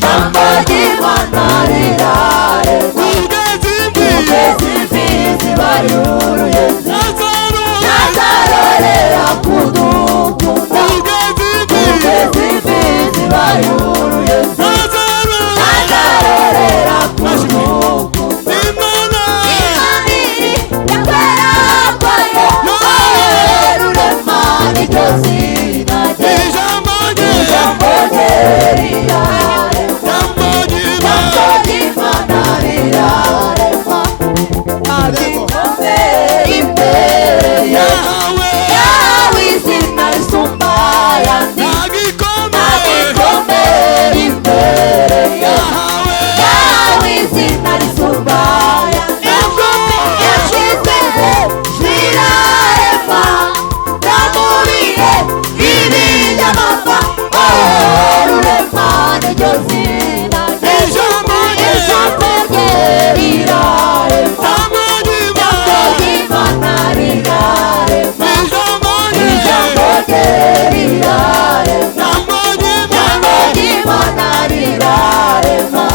jambo ry'Imana rirarema kugeza imfizi bayuruye nazarorera kudukunda kugeza imfizi bayuruye nazarorera kudukunda Imana iri yakwera kwayo rurema niryo zina rye ijambo rye rirarema jambo ry'Imana rirarema rikomeye imbere yawe izina risumba ayandi rikomeye imbere yawe izina risumba ayandi yashyizeho rirarema ramuriye ibinyamapfa rurema niryo zina rye ijambo rye rirarema jambo ry'Imana rirarema ijambo rye rirarema jambo ry'Imana rirarema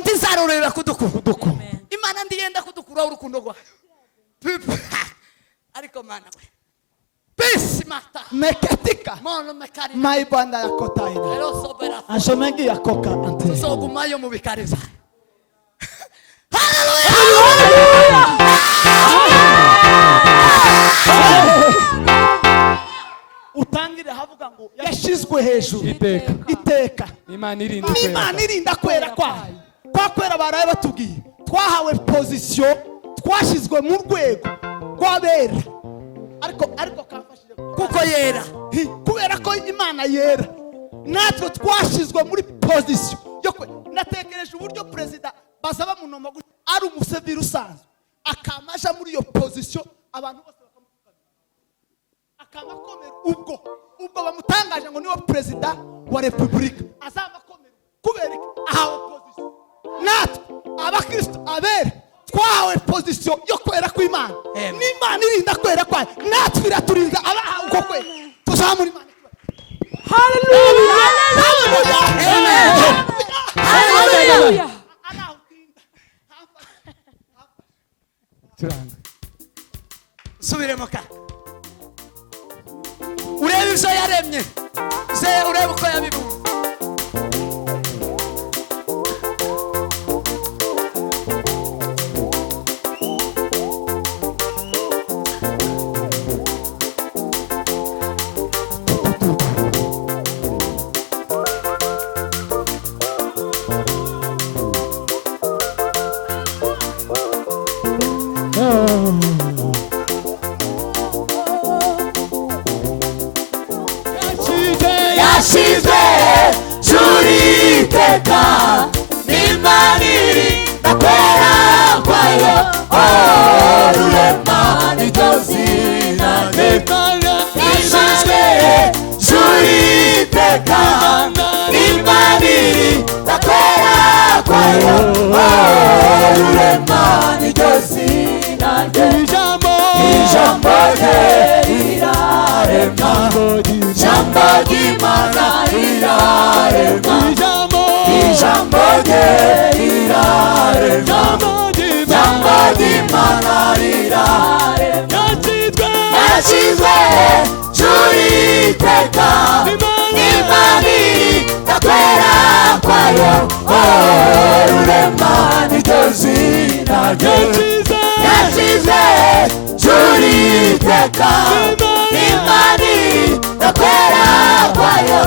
ntizarorera kuduku Imana ndiyenda kudukuraho urukundo rwayo ariko mana we peace mata meketika mono mekari maibanda ya kotaina anshomengi ya koka ante tuzogumayo mu bikari byayo utangire havuga ngo yashizwe hejuru iteka Imana irinda kwera kwayo kwakwera baraye batubwiye twahawe position twashizwe mu rwego rw'abera ariko kafashije kuko yera kubera ko Imana yera natwe twashizwe muri position yo natekereje uburyo president basaba munoma ari umuseviri usanzwe akamaja muri iyo position abantu bose akamakomera ubwo bamutangaje ngo niwe president wa republika azamakomera kubera abere twahawe pozisiyo yo kwera kw'Imana. Amen. N'Imana irinda kwera kwayo, natwe iraturinda abahawe uko kwera. Tuzamura Imana. Hallelujah. Hallelujah. Subiremo ka. Urebe ibyo yaremye. Urebe uko yabibuze. Yashizwe juriteka nimaniri nakwera kwayo rurema nitozina yashizwe juriteka nimaniri nakwera kwayo rurema nitozina ijambo rye rirarema ijambo ry'Imana rirarema ijambo rye rirarema ijambo ry'Imana rirarema yashizwe juriteka nimaniri nakwera kwayo rurema niryo zina rye yashizwe juriteka nimaniri nakwera kwayo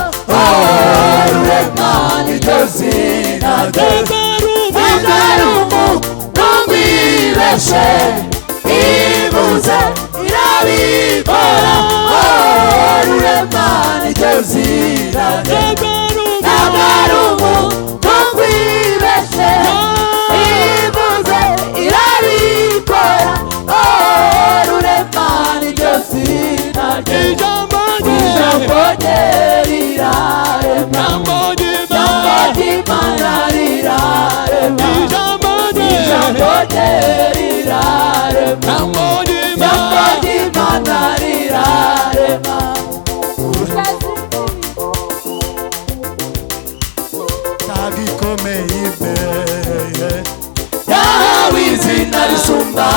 rurema niryo zina rye Muzarumu ntumwibeshe ibuze irabikora rurema niryo zina rye Muzarumu ntumwibeshe ibuze irabikora rurema niryo zina rye ijambo rye rirarema ijambo ry'Imana rirarema ijambo rye rirarema ijambo ry'Imana rirarema tagikomeye imbere yahawe izina risumba